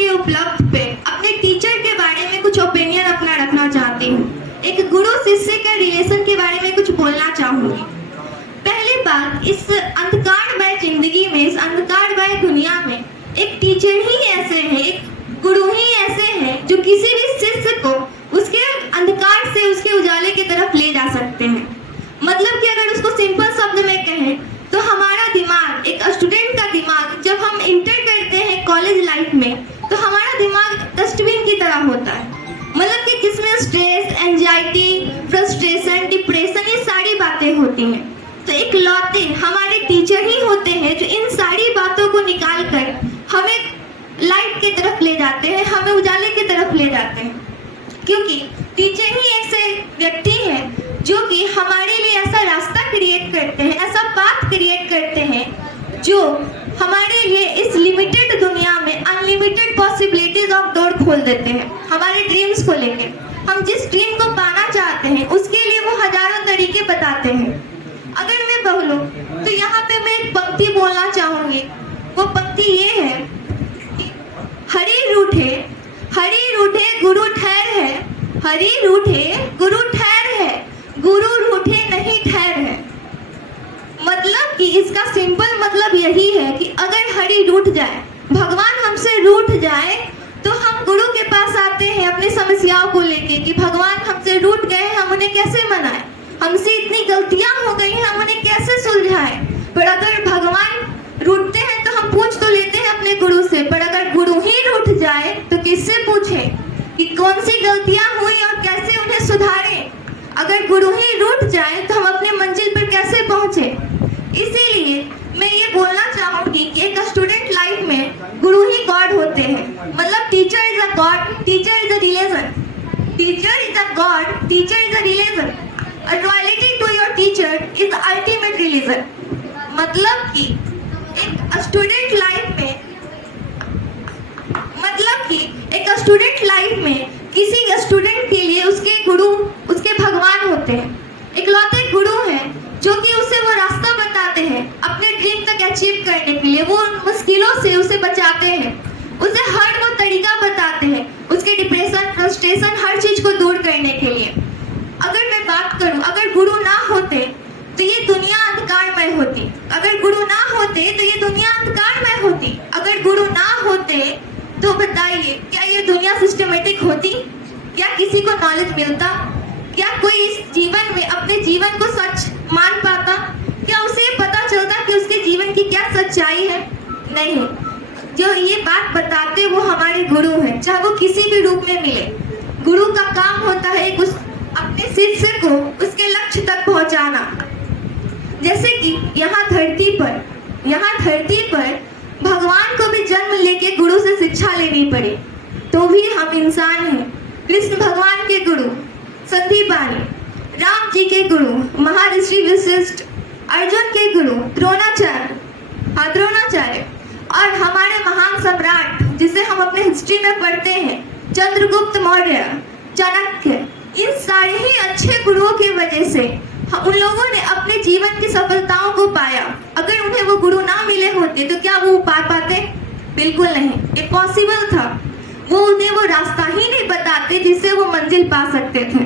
के उपलब्ध पे अपने टीचर के बारे में कुछ ओपिनियन अपना रखना चाहती हूँ। एक गुरु शिष्य के रिलेशन के बारे में कुछ बोलना चाहूँगी। पहली बात, इस अंधकारमय जिंदगी में, इस अंधकारमय दुनिया में एक टीचर ही ऐसे हैं, एक गुरु ही ऐसे हैं जो किसी भी शिष्य को उसके अंधकार से उसके उजाले की तरफ ले जा सकते हैं। मतलब कि अगर उसको सिंपल शब्द में कहें तो हमारा दिमाग, एक स्टूडेंट का दिमाग, जब हम इंटर करते हैं कॉलेज लाइफ में, तो हमारा दिमाग डस्टबिन की तरह होता है। मतलब कि जिसमें स्ट्रेस, एंजाइटी, फ्रस्ट्रेशन, डिप्रेशन, ये सारी बातें होती हैं। तो एक लौते हमारे टीचर ही होते हैं जो इन सारी बातों को निकाल कर हमें लाइट की तरफ ले जाते हैं, हमें उजाले की तरफ ले जाते हैं। क्योंकि टीचर ही ऐसे व्यक्ति हैं जो कि हमारे लिए ऐसा रास्ता क्रिएट करते हैं, ऐसा पाथ क्रिएट करते हैं जो हमारे लिए इस लिमिटेड दुनिया में अनलिमिटेड पॉसिबिलिटीज ऑफ डोर खोल देते हैं। हमारे ड्रीम्स को लेके, हम जिस ड्रीम को पाना चाहते हैं उसके लिए वो हजारों तरीके बताते हैं। अगर मैं बोलूं तो यहाँ पे मैं एक पंक्ति बोलना चाहूंगी। वो पंक्ति ये है कि हरि रूठे गुरु ठहर है, हरि रूठे गुरु ठहर है, गुरु रूठे नहीं ठहर है। मतलब कि इसका सिंपल मतलब यही है कि अगर हरि रूठ जाए, भगवान हमसे रूठ जाए, तो हम गुरु के पास आते हैं अपनी समस्याओं को लेके कि भगवान हमसे रूठ गए, हम उन्हें कैसे मनाएं, हमसे इतनी गलतियां हो गई हैं, हम उन्हें कैसे सुलझाएं। पर अगर भगवान रूठते हैं तो हम पूछ तो लेते हैं अपने गुरु से, पर अगर गुरु ही रूठ जाए तो किससे पूछें कि कौन सी गलतियां हुई और कैसे उन्हें सुधारें। अगर गुरु ही रूठ जाए तो हम अपने मंजिल पर कैसे पहुंचे। इसीलिए मैं ये बोलना चाहूंगी कि एक स्टूडेंट लाइफ में गुरु ही गॉड होते हैं। मतलब teacher is a god, teacher is a religion, teacher is a god, teacher is a religion. Loyalty to your teacher is the ultimate religion. मतलब कि एक स्टूडेंट लाइफ में किसी स्टूडेंट के लिए उसके गुरु, उसके भगवान होते हैं। इकलौते गुरु हैं जो कि उसे वो रास्ता बताते हैं अपने ड्रीम तक अचीव करने के लिए। वो मुश्किलों से उसे बचाते हैं, उसे हर वो तरीका बताते हैं उसके डिप्रेशन, फ्रस्ट्रेशन, हर चीज को दूर करने के लिए। अगर मैं बात करूं, अगर गुरु ना होते तो ये दुनिया अंधकारमय होती। अगर गुरु ना होते तो ये दुनिया अंधकारमय होती। अगर गुरु ना होते तो बताइए, क्या ये दुनिया सिस्टमेटिक होती? क्या किसी को नॉलेज मिलता? क्या कोई इस जीवन में अपने जीवन को सच मान पाता? क्या उसे पता चलता कि उसके जीवन की क्या सच्चाई है? नहीं। जो ये बात बताते वो हमारे गुरु हैं, चाहे वो किसी भी रूप में मिले। गुरु का काम होता है उस अपने शिष्य को उसके लक्ष्य तक पहुंचाना। जैसे कि यहाँ धरती पर भगवान को भी जन्म लेके गुरु से शिक्षा लेनी पड़ी, तो भी हम इंसान हैं। कृष्ण भगवान के गुरु संदीपानी, राम जी के गुरु महर्षि वशिष्ठ, अर्जुन के गुरु द्रोणाचार्य, और हमारे महान सम्राट जिसे हम अपने हिस्ट्री में पढ़ते हैं, चंद्रगुप्त मौर्य, चाणक्य, इन सारे ही अच्छे गुरुओं की वजह से उन लोगों ने अपने जीवन की सफलताओं को पाया। अगर उन्हें वो गुरु ना मिले होते तो क्या वो पा पाते? बिल्कुल नहीं, इम्पॉसिबल था। वो उन्हें वो रास्ता ही नहीं बताते जिससे वो मंजिल पा सकते थे।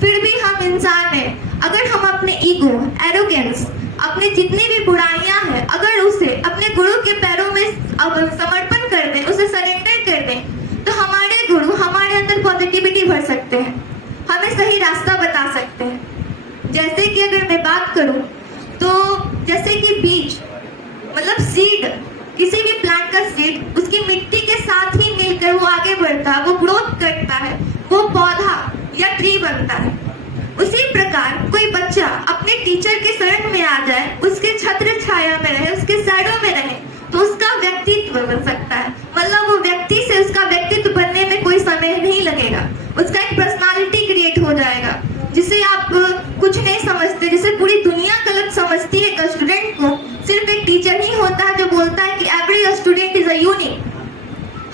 फिर भी हम इंसान हैं। अगर हम अपने ईगो, एरोगेंस, अपने जितनी भी बुराइयां हैं, अगर उसे अपने गुरु के पैरों में समर्पण कर दें, उसे सरेंडर कर दें, तो हमारे गुरु हमारे अंदर पॉजिटिविटी भर सकते हैं, हमें सही रास्ता बता सकते हैं। जैसे कि अगर मैं बात करूं तो जैसे कि बीज, मतलब सीड, किसी भी प्लांट का सीड उसकी मिट्टी के साथ ही मिलकर वो आगे बढ़ता है, वो ग्रोथ करता है, वो पौधा या ट्री बनता है। उसी प्रकार कोई बच्चा अपने टीचर के शरण में आ जाए, उसके छत्र छाया में रहे, उसके शैडो में रहे, तो उसका व्यक्तित्व बन सकता है। मतलब वो व्यक्ति से उसका व्यक्तित्व बनने में कोई समय नहीं लगेगा, उसका एक पर्सनालिटी क्रिएट हो जाएगा जिसे आप कुछ नहीं समझते, जिसे पूरी दुनिया गलत समझती है। एक स्टूडेंट को सिर्फ एक टीचर ही होता है जो बोलता है कि every student is a unique.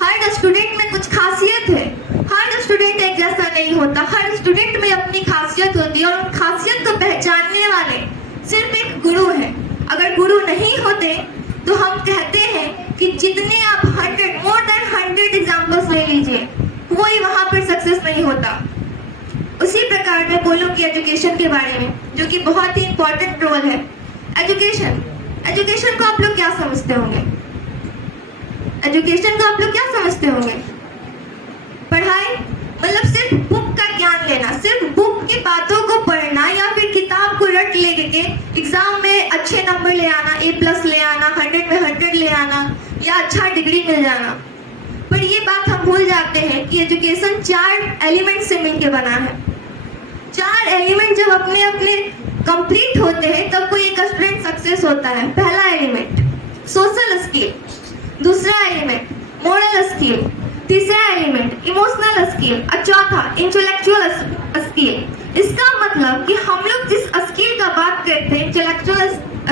Her student में कुछ खासियत है, हर स्टूडेंट एक जैसा नहीं होता, हर स्टूडेंट में अपनी खासियत होती है और उन खासियत को पहचानने वाले सिर्फ एक गुरु है। अगर गुरु नहीं होते तो हम कहते हैं कि जितने आप 100 more than 100 एग्जाम्पल कोई वहां पर सक्सेस नहीं होता। उसी प्रकार मैं बोलूँगी एजुकेशन के बारे में, जो कि बहुत ही इंपॉर्टेंट रोल है। एजुकेशन को आप लोग क्या समझते होंगे? एजुकेशन को आप लोग क्या समझते होंगे? पढ़ाई मतलब सिर्फ बुक का ज्ञान लेना, सिर्फ बुक की बातों को पढ़ना, या फिर किताब को रट लेके एग्जाम में अच्छे नंबर ले आना, A+ ले आना, 100 में 100 ले आना, या अच्छा डिग्री मिल जाना। पर ये बात हम भूल जाते हैं कि एजुकेशन 4 एलिमेंट से मिलकर बना है। 4 एलिमेंट जब अपने अपने कंप्लीट होते हैं तब कोई एक स्टूडेंट सक्सेस होता है। पहला एलिमेंट सोशल स्किल, दूसरा एलिमेंट मोरल स्किल, तीसरा एलिमेंट इमोशनल स्किल और चौथा इंटेलेक्चुअल स्किल। इसका मतलब कि हम लोग जिस स्किल का बात करते हैं इंटेलेक्चुअल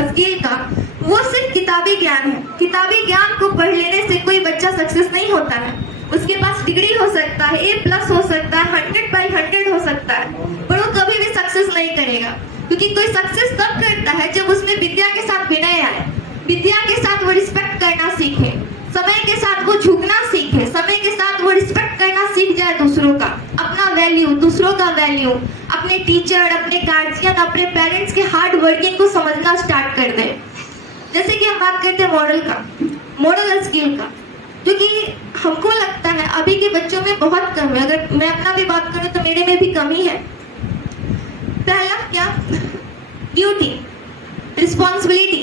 स्किल का, वो सिर्फ किताबी ज्ञान है। किताबी ज्ञान को पढ़ लेने से कोई बच्चा सक्सेस नहीं होता है। उसके पास डिग्री हो सकता है, A+ हो सकता है, 100/100 हो सकता है, पर वो कभी भी सक्सेस नहीं करेगा। क्योंकि कोई सक्सेस तब करता है जब उसमें विद्या के साथ विनय आए, विद्या के साथ वो रिस्पेक्ट करना सीखे, समय के साथ वो झुकना सीखे, समय के साथ वो रिस्पेक्ट करना सीख जाए दूसरों का, अपना वैल्यू, दूसरों का वैल्यू, अपने टीचर, अपने गार्जियन, अपने पेरेंट्स के हार्ड वर्किंग को समझना स्टार्ट कर दे। जैसे कि हम बात करते हैं मॉरल स्किल का, जो कि हमको लगता है अभी के बच्चों में बहुत कम है। अगर मैं अपना भी बात करूं तो मेरे में भी कमी है। पहला क्या? Duty, responsibility.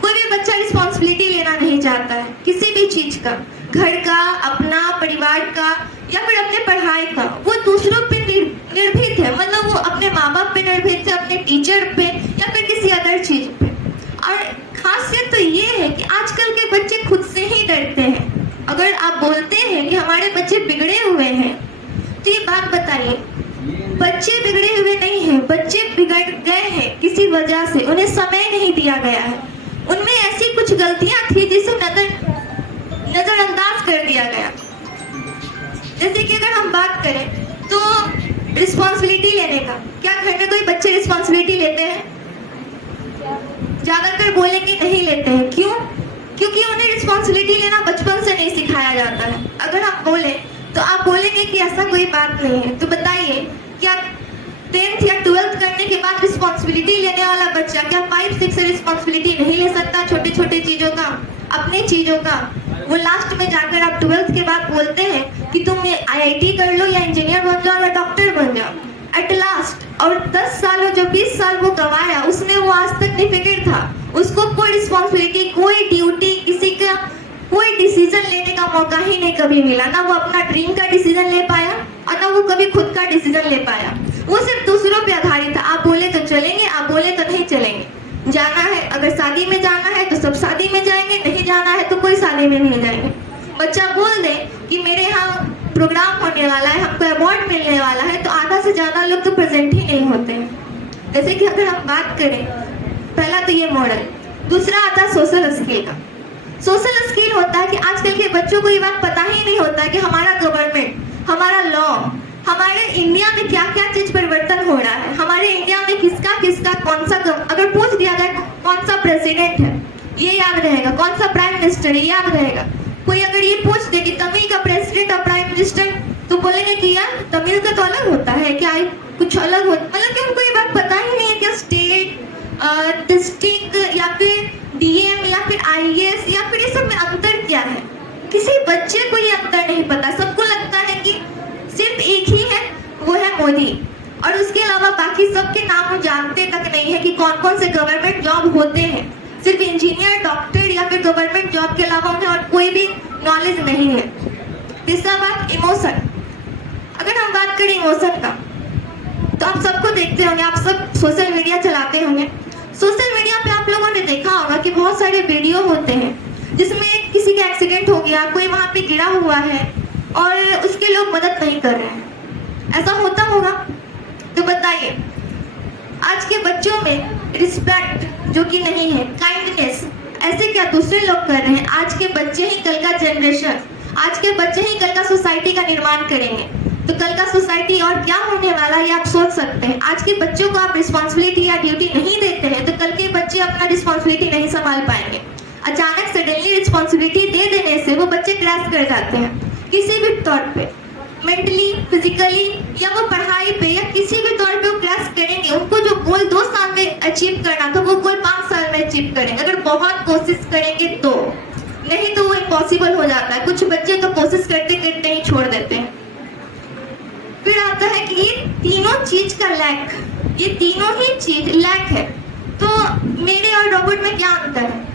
कोई भी बच्चा रिस्पॉन्सिबिलिटी लेना नहीं चाहता है किसी भी चीज का, घर का, अपना, परिवार का, या फिर अपने पढ़ाई का। वो दूसरों पे निर्भीत है, मतलब वो अपने माँ बाप पे निर्भीत है, अपने टीचर पे, या फिर किसी अदर चीज पे। और खासियत तो ये है कि आजकल के बच्चे खुद से ही डरते हैं। अगर आप बोलते हैं कि हमारे बच्चे बिगड़े हुए हैं, तो ये बात बताइए, बच्चे बिगड़े हुए नहीं हैं, बच्चे बिगड़ गए हैं किसी वजह से, उन्हें समय नहीं दिया गया है, उनमें ऐसी कुछ गलतियां थी जिसे नजरअंदाज कर दिया गया। जैसे कि अगर हम बात करें तो रिस्पॉन्सिबिलिटी लेने का, क्या घर में कोई बच्चे रिस्पॉन्सिबिलिटी लेते हैं? ज्यादातर बोलेंगे नहीं लेते हैं। क्यों? क्योंकि उन्हें रिस्पॉन्सिबिलिटी लेना बचपन से नहीं सिखाया जाता है। अगर हम बोले तो आप बोलेंगे कि ऐसा कोई बात नहीं है। तो बताइए, क्या 10th या 12th करने के बाद रिस्पॉन्सिबिलिटी लेने वाला बच्चा क्या 5-6 से रिस्पॉन्सिबिलिटी नहीं ले सकता? छोटे छोटे चीजों का, अपनी चीजों का। वो लास्ट में जाकर आप 12th के बाद बोलते हैं कि तुम IIT कर लो, या इंजीनियर बन जाओ, या डॉक्टर बन जाओ। एट लास्ट, और 10 साल और जो 20 साल वो गवाया, उसमें वो आज तक डिफिकल्ट था। उसको कोई रिस्पॉन्सिबिलिटी, कोई ड्यूटी, किसी का कोई डिसीजन लेने का मौका ही नहीं कभी मिला। ना वो अपना ड्रीम का डिसीजन ले पाया, और ना वो कभी खुद का डिसीजन ले पाया। वो सिर्फ दूसरों पे आधारित था। आप बोले तो चलेंगे, आप बोले तो नहीं चलेंगे। जाना है, अगर शादी में जाना है तो सब शादी में जाएंगे, नहीं जाना है तो कोई शादी में नहीं जाएंगे। बच्चा बोल दे कि मेरे यहाँ प्रोग्राम होने वाला है, हमको अवार्ड मिलने वाला है, तो आधा से ज्यादा लोग तो प्रेजेंट ही नहीं होते हैं। जैसे कि अगर हम बात करें, पहला तो ये मॉडल, दूसरा आता है सोशल स्किल का। सोशल स्किल होता है कि आजकल के बच्चों को ये बात पता ही नहीं होता कि हमारा गवर्नमेंट, हमारा लॉ, हमारे इंडिया में क्या क्या चीज परिवर्तन हो रहा है, हमारे इंडिया में किसका किसका कौन सा, अगर पूछ दिया जाए कौन सा प्रेसिडेंट है, ये याद रहेगा, कौन सा प्राइम मिनिस्टर है, याद रहेगा। कोई अगर ये पूछ दे कि तमिल का प्रेसिडेंट और प्राइम मिनिस्टर, तो बोलेंगे कि यार तमिल का तो अलग होता है क्या, कुछ अलग होता, मतलब कि उनको ये बात पता ही नहीं है कि स्टेट, डिस्ट्रिक्ट, या फिर DM, या फिर IAS, या फिर ये सब में अंतर क्या है। किसी बच्चे को ये अंतर नहीं पता। सबको लगता है कि सिर्फ एक ही है, वो है मोदी, और उसके अलावा बाकी सबके नाम वो जानते तक नहीं है कि कौन कौन से गवर्नमेंट जॉब होते हैं। सिर्फ इंजीनियर, डॉक्टर या फिर गवर्नमेंट जॉब के अलावा उन्हें और कोई भी नॉलेज नहीं है। तीसरा बात, इमोशन। अगर हम बात करें इमोशन का, तो आप सबको देखते होंगे, आप सब सोशल मीडिया चलाते होंगे। सोशल मीडिया पे आप लोगों ने देखा होगा कि बहुत सारे वीडियो होते हैं जिसमें किसी का एक्सीडेंट हो गया, कोई वहां पे गिरा हुआ है और उसके लोग मदद नहीं कर रहे हैं। ऐसा होता होगा? तो बताइए, आज के बच्चों में रिस्पेक्ट जो कि नहीं है, काइंडनेस, ऐसे क्या दूसरे लोग कर रहे हैं? आज के बच्चे ही कल का जनरेशन, आज के बच्चे ही कल का सोसाइटी का निर्माण करेंगे। तो कल का सोसाइटी और क्या होने वाला है, आप सोच सकते हैं। आज के बच्चों को आप रिस्पॉन्सिबिलिटी या ड्यूटी नहीं देते हैं, तो कल के बच्चे अपना रिस्पॉन्सिबिलिटी नहीं संभाल पाएंगे। अचानक सडनली रिस्पॉन्सिबिलिटी दे देने से वो बच्चे क्रैश कर जाते हैं किसी भी तौर पे। मेंटली, फिजिकली या वो पढ़ाई पे या किसी भी तौर पे वो क्रैश करेंगे। उनको जो गोल 2 साल में अचीव करना था वो गोल 5 साल में अचीव करेंगे, अगर बहुत कोशिश करेंगे तो। नहीं तो वो इम्पॉसिबल हो जाता है। कुछ बच्चे तो कोशिश करते करते ही छोड़ देते हैं। फिर आता है कि ये तीनों चीज का लैक, ये तीनों ही चीज लैक है। तो मेरे और रोबोट में क्या अंतर है?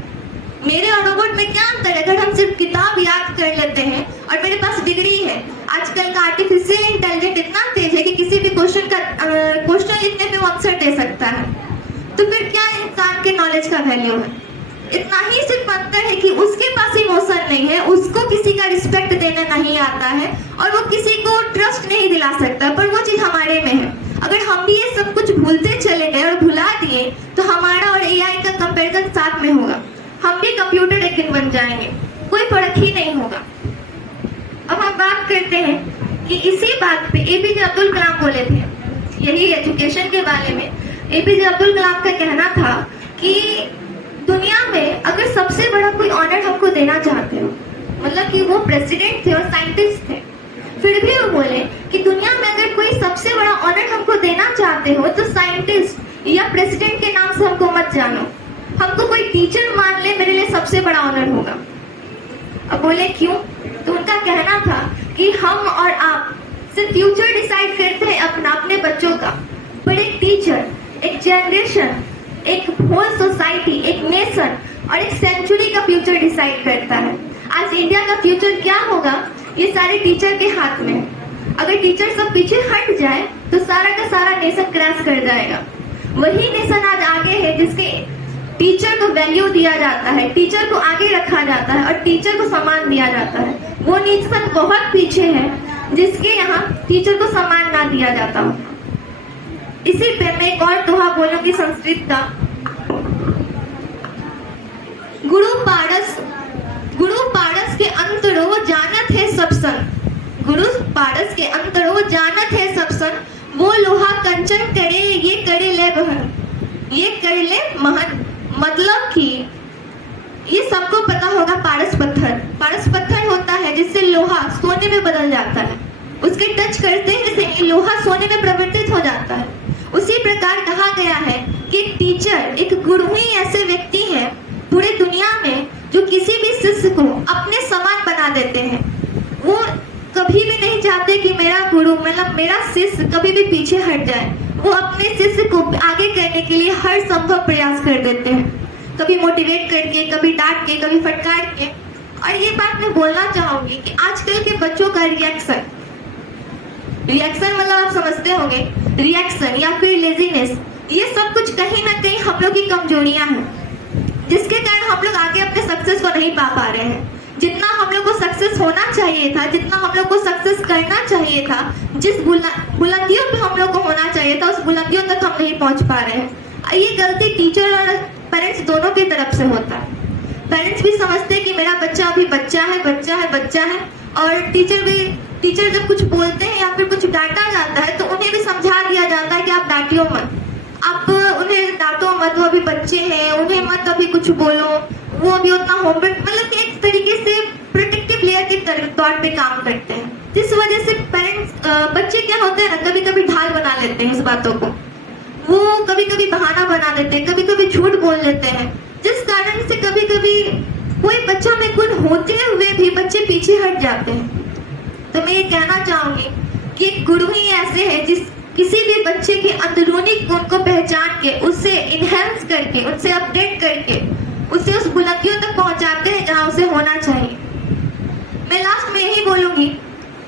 मेरे और रोबोट में क्या अंतर है? अगर हम सिर्फ किताब याद कर लेते हैं और मेरे पास डिग्री है, आजकल का आर्टिफिशियल इंटेलिजेंस इतना तेज है कि किसी भी क्वेश्चन लिखने पे वो आंसर दे सकता है। तो फिर क्या इंसान के नॉलेज का वैल्यू है? इतना ही सिर्फ अंतर है कि उसके पास इमोशन नहीं है, उसको किसी का रिस्पेक्ट देना नहीं आता है और वो किसी को ट्रस्ट नहीं दिला सकता, पर वो चीज हमारे में है। अगर हम भी ये सब कुछ भूलते चले गए और भुला दिए तो हमारा और एआई का कंपैरिजन साथ में होगा। हम भी कंप्यूटर एक दिन बन जाएंगे, कोई फर्क ही नहीं होगा। अब हम बात करते हैं कि इसी बात पे एपीजे अब्दुल कलाम बोले थे, यही एजुकेशन के बारे में। एपीजे अब्दुल कलाम का कहना था कि दुनिया में अगर सबसे बड़ा कोई ऑनर हमको देना चाहते हो, मतलब कि वो प्रेसिडेंट थे और साइंटिस्ट थे, फिर भी वो बोले कि दुनिया में अगर कोई सबसे बड़ा ऑनर हमको देना चाहते हो तो साइंटिस्ट या प्रेसिडेंट के नाम से हमको मत जानो, हमको कोई टीचर मान ले, मेरे लिए सबसे बड़ा ऑनर होगा। अब बोले क्यों? तो उनका कहना था कि हम और आप सिर्फ फ्यूचर डिसाइड करते हैं अपना, अपने बच्चों का, पर एक टीचर, एक जनरेशन, एक होल सोसाइटी, एक नेशन और एक सेंचुरी का फ्यूचर डिसाइड करता है। आज इंडिया का फ्यूचर क्या होगा ये सारे टीचर के हाथ में है। अगर टीचर सब पीछे हट जाए तो सारा का सारा नेशन क्रैश कर जाएगा। वही नेशन आज आगे है जिसके टीचर को वैल्यू दिया जाता है, टीचर को आगे रखा जाता है और टीचर को सम्मान दिया जाता है। वो नेशन बहुत पीछे है जिसके यहाँ टीचर को सम्मान ना दिया जाता हो। इसी पे मैं एक और दोहा बोलूंगी संस्कृत का। गुरु पारस के अंतरो जानत है सब सन, गुरु पारस के अंतरो जानत है सब सन, वो लोहा कंचन करे ये करे ले बहन, ये करे ले महन। मतलब कि ये सबको पता होगा पारस पत्थर होता है जिससे लोहा सोने में बदल जाता है, उसके टच करते हैं जैसे लोहा सोने में परिवर्तित हो जाता है। उसी प्रकार कहा गया है कि एक टीचर, एक गुरु ही ऐसे व्यक्ति हैं पूरे दुनिया में जो किसी भी शिष्य को अपने समान बना देते हैं। वो कभी भी नहीं चाहते कि मेरा गुरु, मतलब मेरा शिष्य कभी भी पीछे हट जाए। वो अपने शिष्य को आगे करने के लिए हर संभव प्रयास कर देते हैं, कभी मोटिवेट करके, कभी डांट के, कभी फटकार के। और ये बात मैं बोलना चाहूंगी कि आजकल के बच्चों का रिएक्शन मतलब आप समझते होंगे, रिएक्शन या फिर लेजीनेस, ये सब कुछ कहीं ना कहीं हम लोग की कमजोरियां हैं, जिसके कारण हम लोग आगे अपने सक्सेस को नहीं पा रहे हैं। जितना हम लोग को सक्सेस होना चाहिए था, जितना हम लोग को सक्सेस करना चाहिए था, जिस बुलंदियों पे हम लोग को होना चाहिए था, उस बुलंदियों तक हम नहीं पहुंच पा रहे हैं। ये गलती टीचर और पेरेंट्स दोनों की तरफ से होता है। पेरेंट्स भी समझते हैं कि मेरा बच्चा अभी बच्चा है, और टीचर जब कुछ बोलते हैं या फिर कुछ डांटा जाता है तो उन्हें भी समझा दिया जाता है कि आप डांटियो मत, आप उन्हें डांटो मत, वो अभी बच्चे हैं, उन्हें मत अभी कुछ बोलो, वो अभी उतना होमवर्क, मतलब कि एक तरीके से प्रोटेक्टिव लेयर के तौर पे काम करते हैं। जिस वजह से पेरेंट्स, बच्चे क्या होते हैं ना, कभी कभी ढाल बना लेते हैं इस बातों को, वो कभी कभी बहाना बना देते हैं, कभी कभी झूठ बोल लेते हैं, जिस कारण से कभी कभी कोई बच्चा में गुण होते हुए भी बच्चे पीछे हट जाते हैं। तो मैं ये कहना चाहूंगी कि गुरु ही ऐसे है जिस किसी भी बच्चे के अंदरूनी गुण को पहचान के, उससे इनहेंस करके, उससे अपडेट करके, उसे उस बुलंदियों तक पहुंचाते हैं जहां उसे होना चाहिए। मैं लास्ट में यही बोलूंगी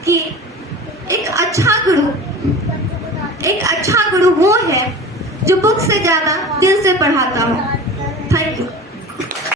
कि एक अच्छा गुरु वो है जो बुक से ज्यादा दिल से पढ़ाता हो। Thank you.